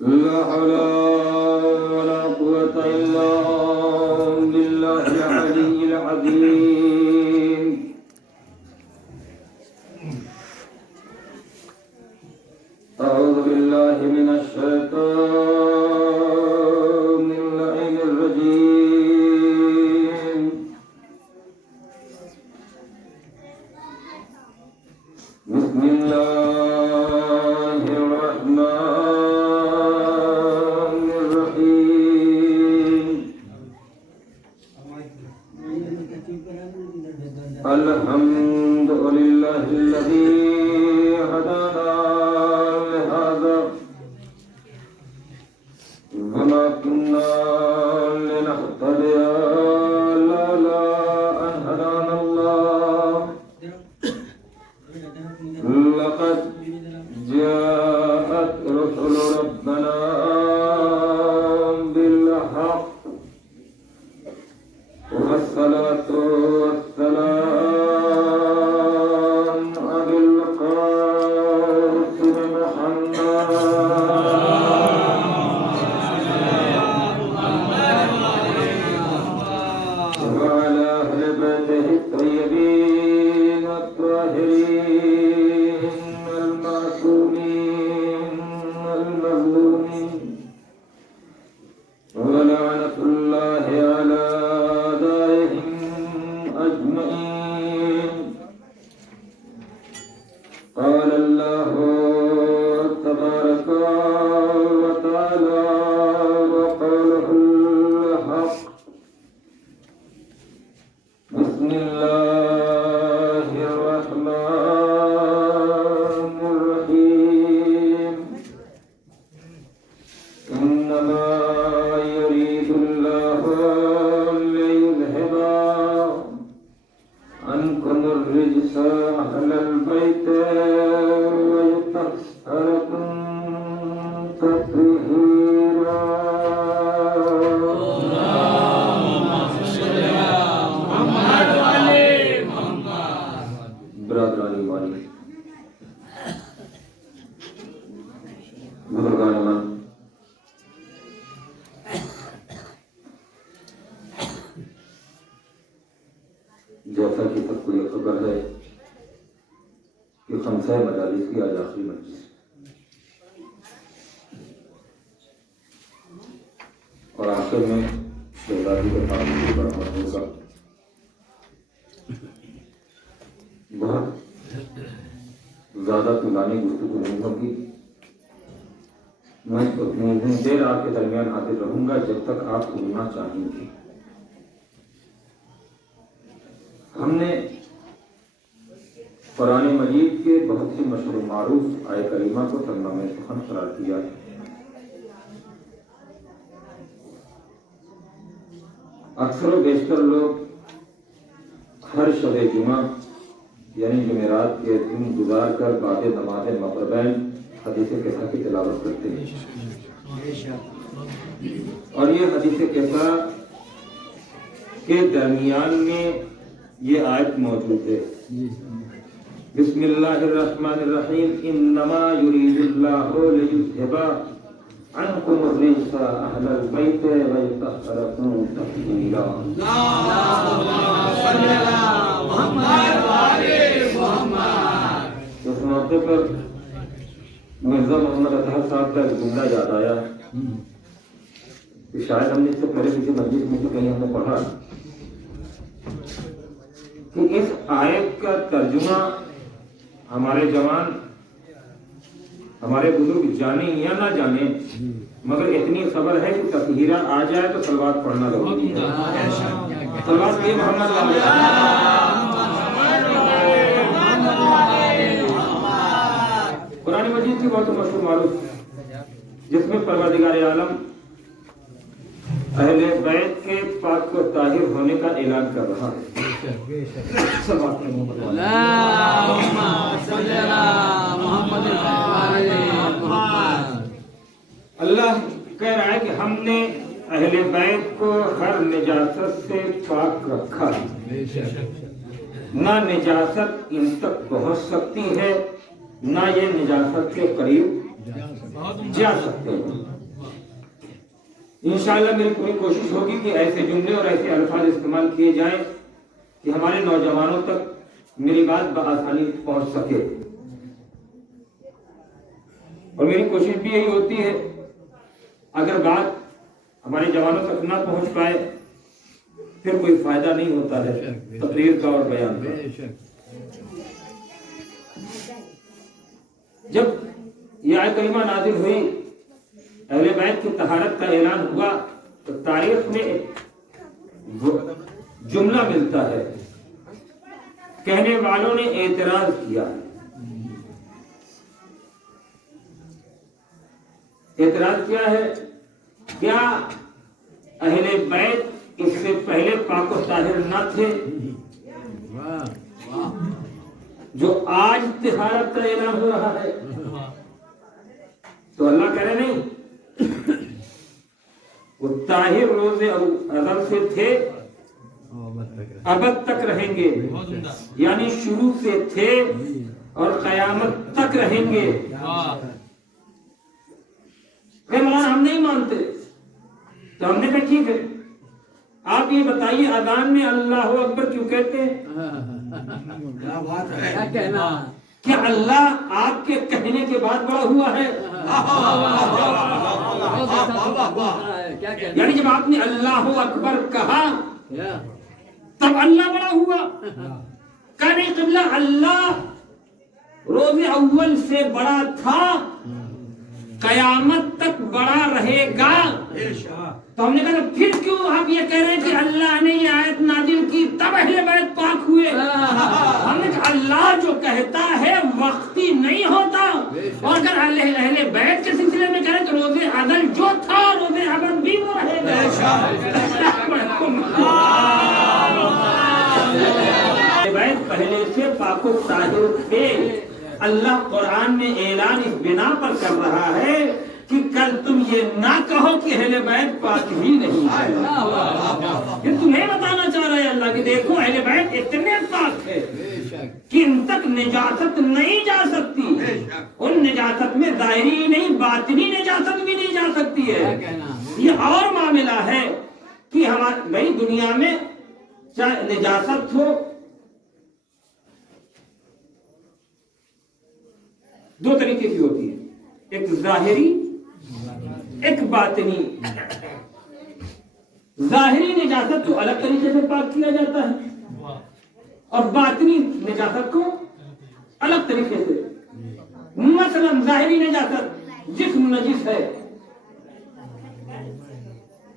لا حول ولا قوة إلا بالله العلي العظيم. أعوذ بالله من الشيطان اللعين الرجيم. بسم الله الرحمن الرحيم. الحمد لله الذي هدانا لهذا وما كنا لنهتدي لولا أن هدانا الله. لقد جاءت رسل ربنا بالحق والصلاة والسلام على القاسم محمد وعلى أهل بيته الطيبين الطاهرين المعصومين المظلومين. ولعنة الله على أعدائهم أجمعين. قال الله تبارك وتعالى وقوله الحق. بسم الله الرحمن الرحيم. إنما يريد الله ليذهب عنكم الرجس أهل البيت ويطهركم تطهيرا. برادران ایمانی، بزرگان من، جیسا کہ سب کو یہ خبر ہے کہ خمسہ مجالس کی آج آخری مجلس اور آخر میں شہزادی کا تعلق برآمد ہوگا. بہت زیادہ طولانی گفتگو نہیں ہوگی. میں اتنی دیر آپ کے درمیان حاضر رہوں گا جب تک آپ سننا چاہیں گے. ہم نے قرآن مجید کے بہت سی مشہور و معروف آیت کریمہ کو ترجمہ سخن قرار دیا ہے. اکثر و بیشتر لوگ ہر شب جمعہ یعنی جمعرات کے دن گزار کر بعد نماز مغربین حدیث کیسا کی تلاوت کرتے ہیں اور یہ حدیث کیسا کے درمیان میں یہ آیت موجود ہے. بسم اللہ الرحمن الرحیم. انما یرید اللہ لیذھب عنکم الرجس اہل البیت ویطہرکم تطہیرا. اس موقع پر مرزا محمد اطہر صاحب کا ایک جملہ یاد آیا کہ شاید ہم نے اس سے پہلے کسی مجلس میں کہیں ہم نے پڑھا کہ اس آیت کا ترجمہ ہمارے جوان ہمارے بزرگ جانے یا نہ جانے مگر اتنی خبر ہے کہ تطہیرہ آ جائے تو صلوات پڑھنا ضروری ہے. صلوات یہ محمد قرآن مجید کی بہت مشہور معروف جس میں پروردگار عالم اہل بیت کے پاک و طاہر ہونے کا اعلان کر رہا ہے. اللہ کہہ رہا ہے کہ ہم نے اہل بیت کو ہر نجاست سے پاک رکھا، نہ نجاست ان تک پہنچ سکتی ہے نہ یہ نجاست کے قریب جا سکتے ہیں۔ انشاءاللہ میری پوری کوشش ہوگی کہ ایسے جملے اور ایسے الفاظ استعمال کیے جائیں کہ ہمارے نوجوانوں تک میری بات بآسانی پہنچ سکے، اور میری کوشش بھی یہی ہوتی ہے اگر بات ہمارے جوانوں تک نہ پہنچ پائے پھر کوئی فائدہ نہیں ہوتا ہے تقریر کا اور بیان کا۔ جب یہ آیت کریمہ نازل ہوئی، اہل بیت کی طہارت کا اعلان ہوا، تو تاریخ میں جملہ ملتا ہے، کہنے والوں نے اعتراض کیا۔ اعتراض کیا ہے؟ کیا اہل بیت اس سے پہلے پاک و طاہر نہ تھے جو آج طہارت کا اعلان ہو رہا ہے؟ تو اللہ کہہ رہے نہیں، وہ طاہر روز ازل سے تھے، ابد تک رہیں گے، یعنی شروع سے تھے اور قیامت تک رہیں گے۔ کہ مولانا ہم نہیں مانتے، تو ہم نے کہا ٹھیک ہے، آپ یہ بتائیے اذان میں اللہ اکبر کیوں کہتے ہیں؟ کیا کہنا؟ کیا اللہ آپ کے کہنے کے بعد بڑا ہوا ہے؟ یعنی جب آپ نے اللہ اکبر کہا تب اللہ بڑا ہوا؟ کہنے قبلہ اللہ روز اول سے بڑا تھا، قیامت تک بڑا رہے گا۔ تو ہم نے کہا پھر کیوں آپ یہ کہہ رہے ہیں کہ اللہ نے یہ آیت نازل کی تب اہل بیت پاک ہوئے؟ ہم نے کہا اللہ جو کہتا ہے وقتی نہیں ہوتا، اور اگر اہل بیت کے سلسلے میں کہیں تو روز ازل جو تھا روز ابد بھی وہ رہے گا۔ بیت پہلے سے پاک و طاہر تھے۔ اللہ قرآن میں اعلان اس بنا پر کر رہا ہے کہ کل تم یہ نہ کہو کہ اہل بیت پاک ہی نہیں ہے۔ یہ تمہیں بتانا چاہ رہے ہیں اللہ کہ دیکھو اہل بیت اتنے پاک ہے کہ ان تک نجاست نہیں جا سکتی، ان نجاست میں ظاہری نہیں باطنی نجاست بھی نہیں جا سکتی ہے۔ یہ اور معاملہ ہے کہ ہمارے بھائی دنیا میں چاہے نجاست ہو، دو طریقے کی ہوتی ہے، ایک ظاہری ایک باطنی۔ ظاہری نجاست کو الگ طریقے سے پاک کیا جاتا ہے اور باطنی نجاست کو الگ طریقے سے۔ مثلا ظاہری نجاست، جسم نجس ہے،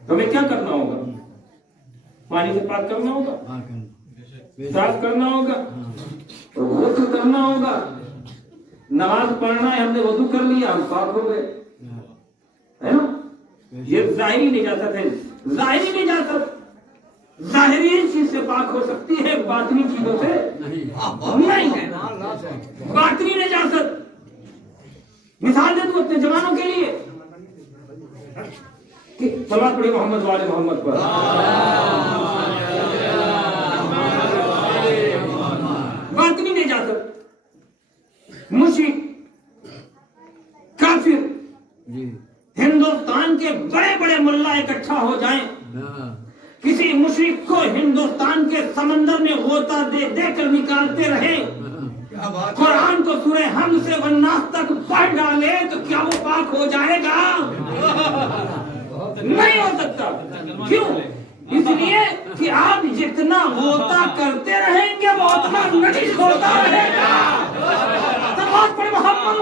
ہمیں کیا کرنا ہوگا؟ پانی سے پاک کرنا ہوگا، صاف کرنا ہوگا، غسل کرنا ہوگا، نماز پڑھنا ہے، ہم نے وضو کر لیا، ہم پاک ہو گئے، ہے نا؟ یہ ظاہری نجاست ہے۔ ظاہری نجاست ظاہری چیز سے پاک ہو سکتی ہے، باطنی چیزوں سے نہیں ہے۔ باطنی نجاست مثال دے دوں اپنے جوانوں کے لیے کہ صلوات پڑھیں محمد والے محمد پر۔ باطنی نجاست مشرک کافر ہندوستان کے بڑے بڑے ملا اکٹھا ہو جائیں، کسی مشرک کو ہندوستان کے سمندر میں غوطہ دے دے کر نکالتے رہے، قرآن کو سورہ حمد سے والناس تک پڑھ ڈالے تو کیا وہ پاک ہو جائے گا؟ نہیں ہو سکتا۔ کیوں؟ اس لیے کہ آپ جتنا غوطہ کرتے رہیں گے وہ اتنا نجس ہوتا رہے گا۔ صلوات پڑھیں محمد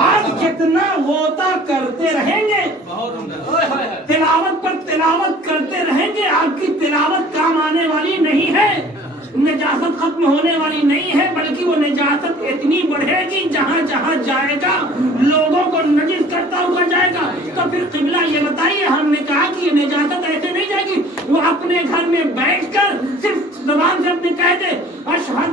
آپ جتنا غوطہ کرتے رہیں گے، تلاوت پر تلاوت کرتے رہیں گے، آپ کی تلاوت کام آنے والی نہیں ہے، نجاست ختم ہونے والی نہیں ہے، بلکہ وہ نجاست اتنی بڑھے گی جہاں جہاں جائے گا لوگوں کو نجس کرتا ہوا جائے گا۔ تو پھر قبلہ یہ بتائیے، ہم نے کہا کہ یہ نجاست ایسے نہیں جائے گی، وہ اپنے گھر میں بیٹھ کر صرف زبان سے اپنے کہہ دے اشہد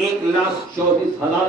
1,24,000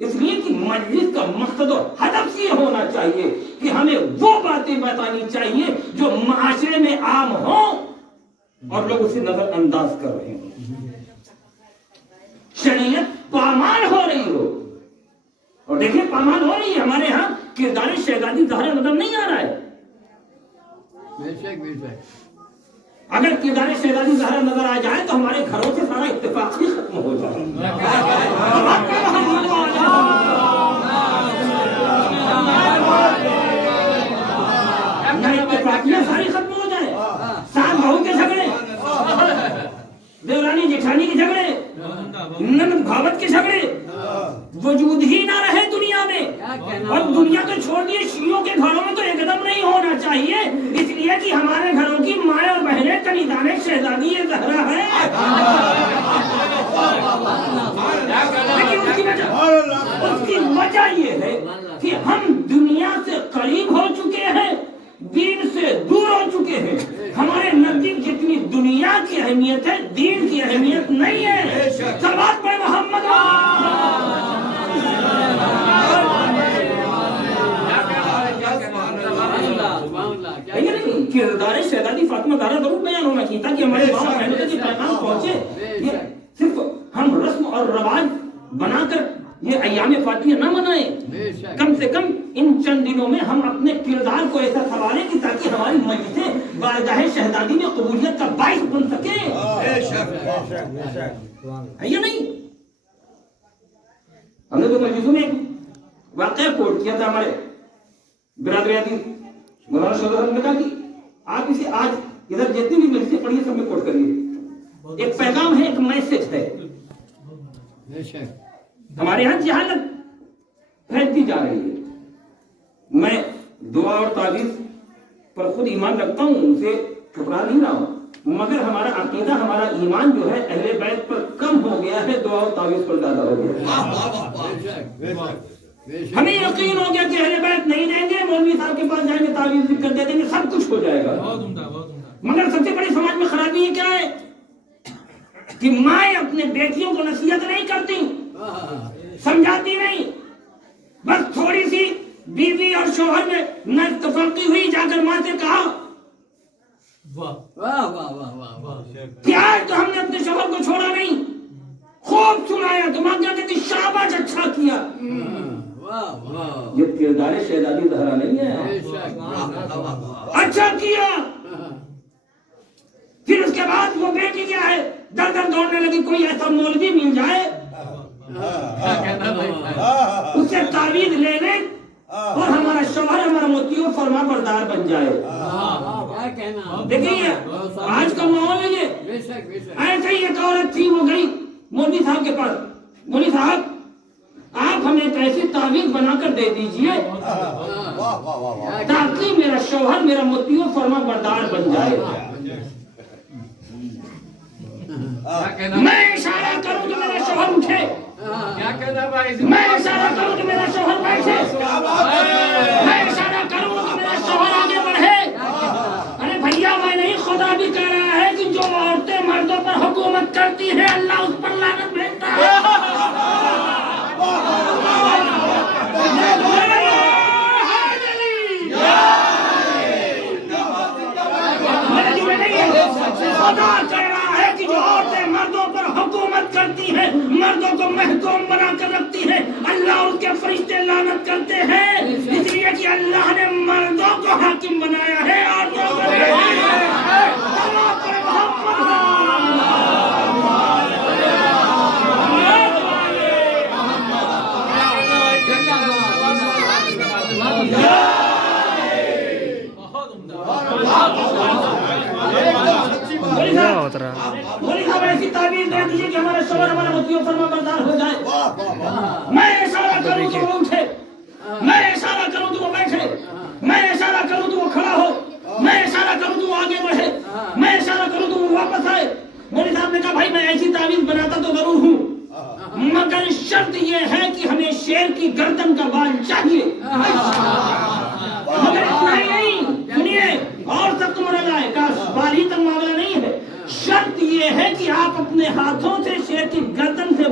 اس لیے کہ مجلس کا مقصد و ہدف یہ ہونا چاہیے کہ ہمیں وہ باتیں بتانی چاہیے جو معاشرے میں عام ہوں اور لوگ اسے نظر انداز کر رہے ہوں، شریعت پامال ہو رہی ہو. اور دیکھیں پامال ہو رہی ہے. ہمارے ہاں کردار شہزادی زہرا نظر نہیں آ رہا ہے. اگر کردار شہزادی زہرا نظر آ جائے تو ہمارے گھروں سے سارا اتفاق ہی ختم ہو جائے. اتفاقیاں ساری ختم ہو جائے. سات بہو کے جھگڑے، دیورانی جیٹھانی کے جھگڑے، نند بھاوت کے جھگڑے وجود ہی نہ رہے دنیا میں. اور دنیا تو چھوڑ دیے، شیعوں کے گھروں میں تو ایک دم نہیں ہونا چاہیے، اس لیے کہ ہمارے گھروں کی مائیں اور بہنیں کنیزان شہزادی زہرا ہے. لیکن اس کی وجہ یہ ہے کہ ہم دنیا سے قریب ہو چکے ہیں، دین سے دور ہو چکے ہیں. ہمارے نزدیک جتنی دنیا کی اہمیت ہے دین کی اہمیت نہیں ہے. صلوات پڑھ محمد. کردار شہزادی فاطمہ زہرا ضرور بیان ہونا چاہیے تاکہ ہمارے ماں بہنوں تک یہ پیغام پہنچے. یہ صرف ہم رسم اور رواج بنا کر یہ ایام فاطمیہ نہ منائیں، کم سے کم ان چند دنوں میں ہم اپنے کردار کو ایسا سنواریں کہ تاکہ ہماری مجلسیں بارگاہ شہزادی میں قبولیت کا باعث بن سکیں. ہے یا نہیں؟ ہم نے تو مجلسوں میں ایک واقعہ کوٹ کیا تھا. ہمارے برادری حدیث مولانا شوکت صاحب نے کہا کہ آپ اسے آج ادھر جتنی بھی مجلسیں پڑھیے سب میں کوٹ کریے. ایک پیغام ہے، ایک میسج ہے. ہمارے ہاں جہالت پھیلتی جا رہی ہے. میں دعا اور تعویذ پر خود ایمان رکھتا ہوں، اسے ٹھکرا نہیں رہا ہوں، مگر ہمارا عقیدہ، ہمارا ایمان جو ہے اہل بیت پر کم ہو گیا ہے، دعا اور تعویذ پر زیادہ ہو گیا. ہمیں یقین ہو گیا کہ اہل بیت نہیں دیں گے، مولوی صاحب کے پاس جائیں گے، تعویذ لکھ کر دے دیں گے، سب کچھ ہو جائے گا. مگر سب سے بڑی سماج میں خرابی یہ کیا ہے کہ مائیں اپنے بیٹیوں کو نصیحت نہیں کرتی، سمجھاتی نہیں. بس تھوڑی سی بیوی اور شوہر میں نہ اتفاقی ہوئی، جا کر ماں سے کہا کہ آج تو ہم نے اپنے شوہر کو چھوڑا نہیں، خوب سنایا. تو ماں کیا کہتی؟ شاباش، اچھا کیا. یہ کردار شہزادی زہرا نہیں ہے. اچھا کیا. پھر اس کے بعد وہ بیٹی کیا ہے، در در دوڑنے لگی، کوئی ایسا مولوی مل جائے اس سے تعویذ لے لیں اور ہمارا شوہر ہمارا موتی و فرما بردار بن جائے. دیکھیے آج کا ماحول ہے یہ. ایسے ہی ایک عورت تھی، وہ گئی مولوی صاحب کے پاس. مولوی صاحب آپ ہمیں ایک ایسی تعویذ بنا کر دے دیجئے تاکہ میرا شوہر میرا موتی و فرما بردار بن جائے. میں اشارہ کروں تو میرا شوہر اٹھے، میں اشارہ کروں تو میرا شوہر بیٹھے، میں اشارہ کروں تو میرا شوہر آگے بڑھے. ارے بھیا میں نہیں، خدا بھی کہہ رہا ہے کہ جو عورتیں مردوں پر حکومت کرتی ہیں اللہ اس پر لعنت بھیجتا ہے. خدا کہہ رہا ہے کہ جو عورتیں مردوں پر حکومت کرتی ہیں، مردوں کو محکوم بنا کر رکھتی ہیں، اللہ اور اس کے فرشتے لعنت کرتے ہیں. اس لیے کہ اللہ نے مردوں کو حاکم بنایا ہے، عورتوں کو نہیں. مولی صاحب ایسی تعبیر دے دیجیے کہ ہمارا شوہر ہمارا موتی و فرما بردار ہو جائے. میں اشارہ کروں تو وہ اٹھے، میں اشارہ کروں تو وہ بیٹھے، میں اشارہ کروں تو وہ کھڑا ہو، میں اشارہ کروں تو وہ آگے بڑھے، میں اشارہ کروں تو وہ واپس آئے. مولی صاحب نے کہا بھائی میں ایسی تعویذ بناتا تو ضرور ہوں، مگر شرط یہ ہے کہ ہمیں شیر کی گردن کا بال چاہیے. مگر اتنا ہی نہیں، سنیے اور سب کو مرا ہے، کاش بالی تک معاملہ نہیں ہے. شرط یہ ہے کہ آپ اپنے ہاتھوں سے شیر کی گردن سے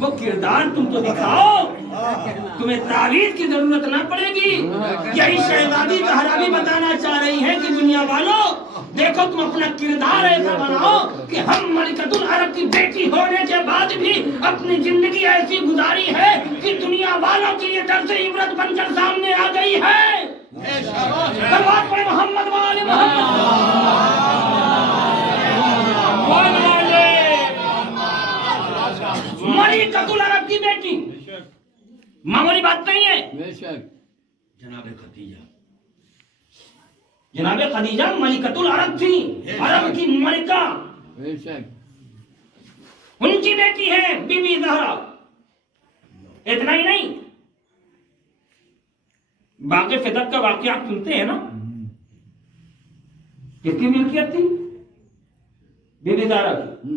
وہ کردار تم تو دکھاؤ، تمہیں تعریف کی ضرورت نہ پڑے گی۔ یہی شہزادی زہرا بھی بتانا چاہ رہی ہے کہ دنیا والوں دیکھو تم اپنا کردار ایسا بناؤ کہ ہم ملکۃ العرب کی بیٹی ہونے کے بعد بھی اپنی زندگی ایسی گزاری ہے کہ دنیا والوں کے لیے درس عبرت بن کر سامنے آ گئی ہے۔ صلوات پڑھیں محمد وآل محمد۔ ملکۃ العرب کی بیٹی معمولی بات نہیں ہے۔ جناب خدیجہ ملکۃ العرب تھی، عرب کی ملکہ، ان کی بیٹی ہے بی بی زہرا۔ اتنا ہی نہیں، باقی فدق کا واقعہ آپ سنتے ہیں نا، کس کی ملکیت تھی؟ بی بی زہرا کی۔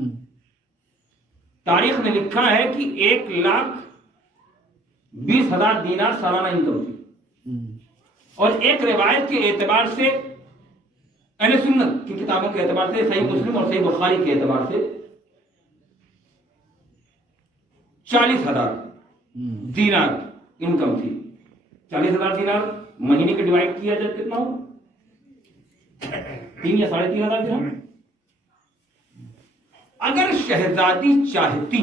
تاریخ نے لکھا ہے کہ 1,20,000 دینار سالانہ انکم تھی، اور ایک روایت کے اعتبار سے اہل سنت کی کتابوں کے اعتبار سے، صحیح مسلم اور صحیح بخاری کے اعتبار سے 40,000 دینار انکم تھی۔ 40,000 دینار مہینے کے ڈیوائڈ کیا جائے کتنا ہو؟ 3 یا 3,500 درہم۔ اگر شہزادی چاہتی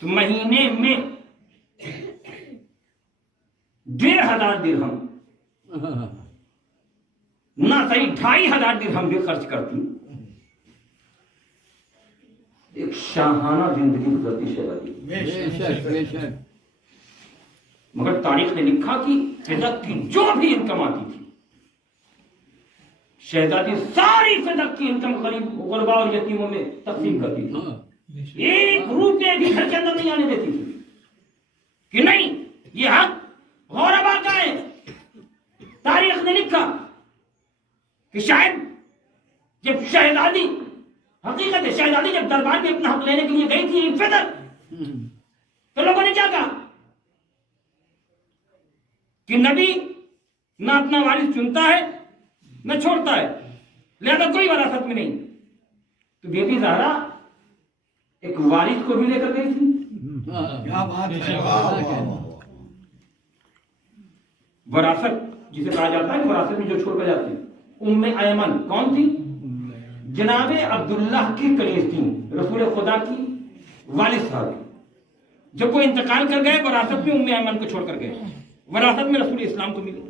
تو مہینے میں 1,500 درہم نہ صحیح 2,500 درہم بھی خرچ کرتی، ایک شاہانہ زندگی گزرتی شہزادی۔ مگر تاریخ نے لکھا کہ فدق کی جو بھی انکم آتی تھی، شہزادی ساری فدق کی انکم غریب غربا اور یتیموں میں تقسیم کرتی تھی، 1 روپے بھی گھر کے اندر نہیں آنے دیتی تھی کہ نہیں یہ حق غربا کا ہے۔ تاریخ نے لکھا کہ شاید جب شہزادی، حقیقت ہے شہزادی جب دربار میں اپنا حق لینے کے لیے گئی تھی فدق، تو لوگوں نے کیا کہا کہ نبی نہ اپنا وارث چنتا ہے نہ چھوڑتا ہے، لہذا کوئی وراثت میں نہیں۔ تو بی بی زہرا ایک وارث کو بھی لے کر گئی تھی۔ کیا بات ہے! وراثت جسے کہا جاتا ہے، وراثت میں جو چھوڑ کر جاتے ہیں۔ ام ایمن کون تھی؟ جناب عبداللہ کی کنیز تھی، رسول خدا کی والد صاحب۔ جب وہ انتقال کر گئے وراثت میں ام ایمن کو چھوڑ کر گئے، وراثت میں رسول اسلام کو ملی۔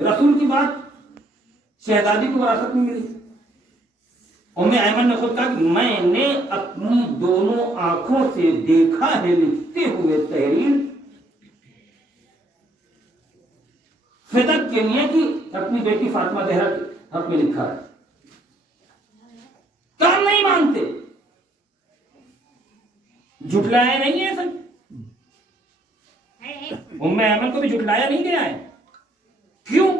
رسول کی بات شہزادی کو وراثت میں ملی۔ ام ایمن نے خود کہا کہ میں نے اپنی دونوں آنکھوں سے دیکھا ہے لکھتے ہوئے تحریر فدق کے لیے کہ اپنی بیٹی فاطمہ زہرا کے حق میں لکھا ہے۔ کام نہیں مانتے، جھٹلایا نہیں ہے سب۔ ام ایمن کو بھی جھٹلایا نہیں گیا ہے، کیوں؟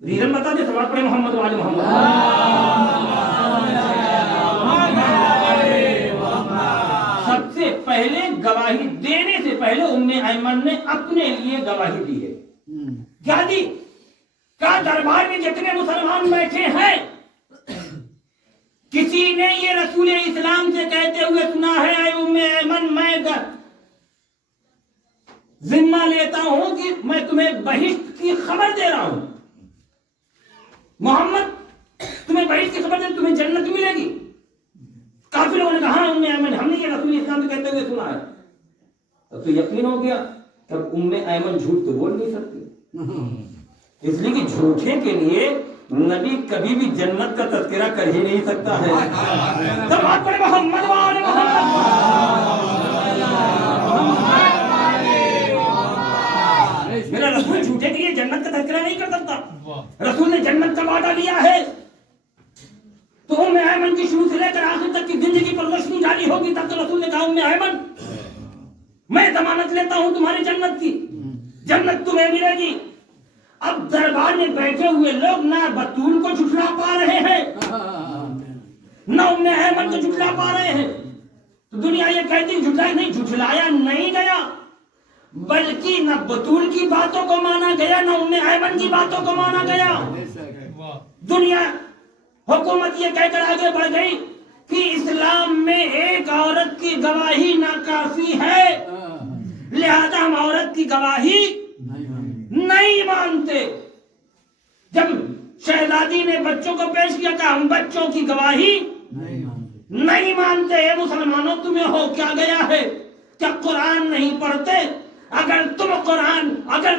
ریزن بتا دے، سوال پڑھے محمد وآل محمد۔ سب سے پہلے گواہی دینے سے پہلے ام ایمن نے اپنے لیے گواہی دی ہے۔ کیا دی؟ کہا دربار میں جتنے مسلمان بیٹھے ہیں کسی نے یہ رسول اسلام سے کہتے ہوئے سنا ہے اے ام ایمن میں ذمہ لیتا ہوں کہ میں تمہیں بہشت کی خبر دے رہا ہوں، محمد تمہیں بہشت کی خبر دے، تمہیں جنت ملے گی۔ کافی لوگوں نے کہا ام ایمن ہم نے یہ رسول اسلام سے کہتے ہوئے سنا ہے۔ تب تو یقین ہو گیا، تب ام ایمن جھوٹ تو بول نہیں سکتی، اس لیے کہ جھوٹے کے لیے نبی کبھی بھی جنت کا تذکرہ کر ہی نہیں سکتا ہے۔ تب بات پڑے محمد وآل محمد۔ میرا رسول جھوٹے کے لیے جنت کا تذکرہ نہیں کر سکتا۔ رسول نے جنت کا وعدہ لیا ہے تو ام ایمن کی شروع سے لے کر آخر تک کی زندگی پر روشنی جاری ہوگی۔ تب تو رسول نے کہا ام ایمن میں ضمانت لیتا ہوں تمہاری جنت کی، جنت تمہیں ملے گی۔ اب دربار میں بیٹھے ہوئے لوگ نہ بطول کو جھٹلا پا رہے ہیں نہ ام ایمن کو جھٹلا پا رہے ہیں، تو دنیا یہ کہتی ہے جھٹلائی نہیں، جھٹلایا نہیں گیا، بلکہ نہ بطول کی باتوں کو مانا گیا نہ ام ایمن کی باتوں کو مانا گیا۔ دنیا حکومت یہ کہہ کر آگے بڑھ گئی کہ اسلام میں ایک عورت کی گواہی ناکافی ہے، لہذا ہم عورت کی گواہی نہیں مانتے۔ جب شہزادی نے بچوں کو پیش کیا کہ ہم بچوں کی گواہی نہیں مانتے۔ اے مسلمانوں، تمہیں ہو کیا گیا ہے؟ کیا قرآن نہیں پڑھتے؟ اگر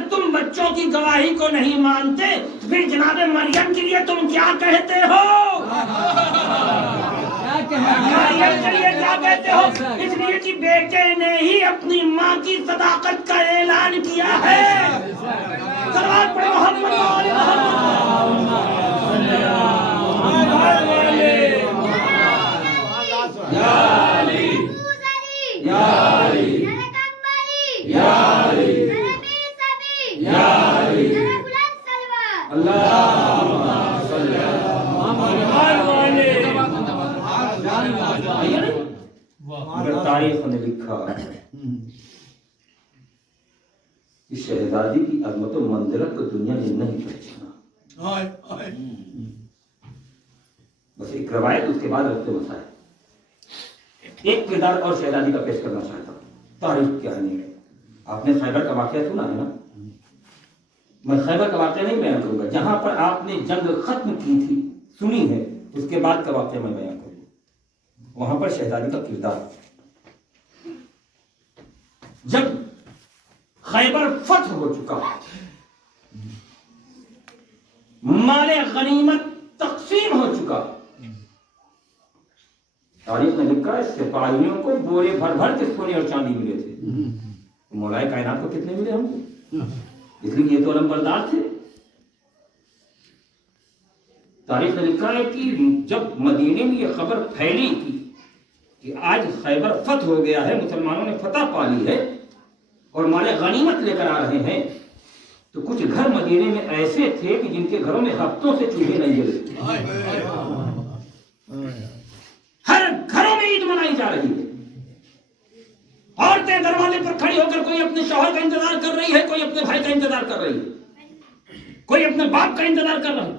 تم بچوں کی گواہی کو نہیں مانتے، پھر جناب مریم کے لیے تم کیا کہتے ہو؟ مریم کے لیے کیا کہتے ہو؟ اس لیے کہ بیٹے نے ہی اپنی ماں کی صداقت کا اعلان کیا ہے۔ صلوات پڑھو محمد وعلی محمد۔ یا علی یا علی یا علی یا علی اللہم صلی اللہ۔ تاریخ نے لکھا کہ شہزادی کی عظمت و منزلت کو دنیا نے نہیں پہچانا۔ بس ایک روایت، اس کے بعد رفتے مسائل۔ ایک کردار اور شہزادی کا پیش کرنا چاہتا ہوں۔ تاریخ کیا ہے؟ آپ نے خیبر کا واقعہ سنا ہے نا؟ میں خیبر کا واقعہ نہیں بیان کروں گا، جہاں پر آپ نے جنگ ختم کی تھی سنی ہے، اس کے بعد کا واقعہ میں بیان کروں گا۔ وہاں پر شہزادی کا کردار، جب خیبر فتح ہو چکا، مال غنیمت تقسیم ہو چکا، تاریخ نے لکھا ہے سپاہیوں کو بورے بھر بھر کے سونے اور چاندی ملے تھے۔ مولائے کائنات کو کتنے ملے ہم کو؟ اس لیے یہ تو علمبردار تھے۔ تاریخ نے لکھا ہے کہ جب مدینے میں یہ خبر پھیلی تھی کہ آج خیبر فتح ہو گیا ہے، مسلمانوں نے فتح پا لی ہے اور مال غنیمت لے کر آ رہے ہیں، تو کچھ گھر مدینے میں ایسے تھے کہ جن کے گھروں میں ہفتوں سے چولہے نہیں جلے تھے۔ ہر گھروں میں عید منائی جا رہی ہے، عورتیں دروازے پر کھڑی ہو کر کوئی اپنے شوہر کا انتظار کر رہی ہے، کوئی اپنے بھائی کا انتظار کر رہی ہے، کوئی اپنے باپ کا انتظار کر رہا ہے،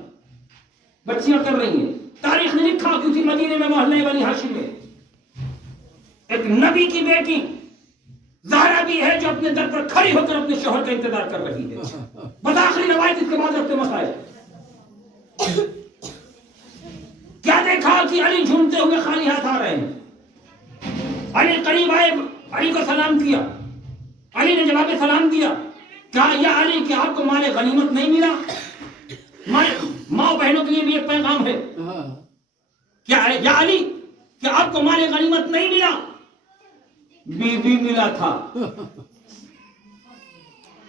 بچیاں کر رہی ہیں۔ تاریخ نے لکھا کہ اسی مدینے میں محلے بنی ہاشم میں ایک نبی کی بیٹی زہرا بھی ہے جو اپنے در پر کھڑی ہو کر اپنے شوہر کا انتظار کر رہی ہے۔ بس آخری روایت، اس کے بعد رفتے مسائل۔ کیا دیکھا کہ علی جھومتے ہوئے خالی ہاتھ آ رہے ہیں۔ علی قریب آئے، علی کو سلام کیا، علی نے جواب سلام دیا، کہا یا علی کہ آپ کو مال غنیمت نہیں ملا؟ ماں بہنوں کے لیے بھی ایک پیغام ہے، کیا ہے یا علی کہ آپ کو مال غنیمت نہیں ملا؟ بی بی ملا تھا۔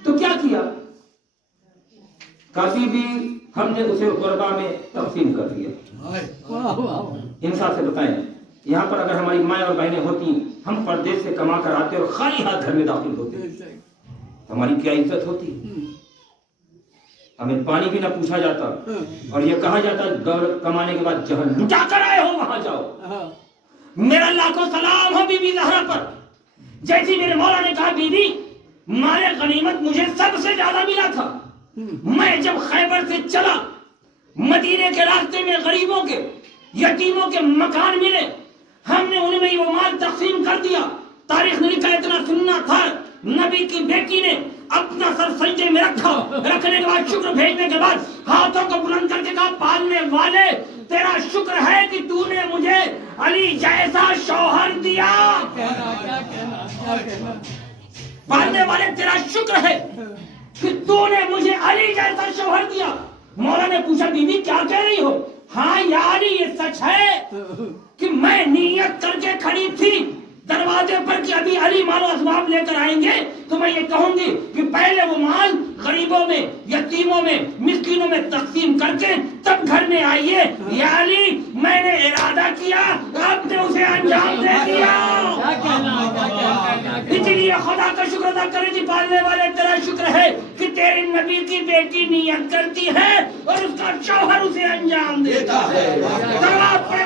تو کیا کیا؟ کبھی بھی ہم نے اسے غربا میں تقسیم کر دیا۔ انصاف سے بتائیں، یہاں پر اگر ہماری مائیں اور بہنیں ہوتی، ہم پردیس سے کما کر آتے اور خالی ہاتھ گھر میں داخل ہوتے، ہماری کیا عزت ہوتی؟ ہمیں پانی بھی نہ پوچھا جاتا اور یہ کہا جاتا کمانے کے بعد جہاں لٹا کر آئے ہو وہاں جاؤ۔ میرا لاکھوں سلام ہو بی بی زہرا پر، جیسی میرے مولا نے کہا بی بی مال غنیمت مجھے سب سے زیادہ ملا تھا۔ میں جب خیبر سے چلا، مدینے کے راستے میں غریبوں کے، یتیموں کے مکان ملے، ہم نے انہیں میں وہ مال تقسیم کر دیا۔ تاریخ نے لکھا اتنا سننا تھا، نبی کی بیٹی نے اپنا سر سجدے میں رکھا، رکھنے کے بعد شکر بھیجنے کے بعد ہاتھوں کو بلند کر کے کہا پالنے والے تیرا شکر ہے کہ تو نے مجھے علی جیسا شوہر دیا۔ پالنے والے تیرا شکر ہے کہ تو نے مجھے علی جیسا شوہر دیا۔ مولا نے پوچھا بی بی کیا کہہ رہی ہو؟ ہاں یا علی یہ سچ ہے کہ میں نیت کر کے کھڑی تھی دروازے پر کہ ابھی علی مال و اسباب لے کر آئیں گے تو میں یہ کہوں گی کہ پہلے وہ مال غریبوں میں، یتیموں میں، مسکینوں میں تقسیم کر کے تب گھر میں آئیے۔ یا علی میں نے ارادہ کیا، آپ نے اسے انجام دے دیا۔ اس لیے خدا کا شکر ادا کرے جی پالنے والے تیرا شکر ہے کہ تیرے نبی کی بیٹی نیت کرتی ہے اور اس کا شوہر اسے انجام دیتا ہے۔ صلوات پڑھے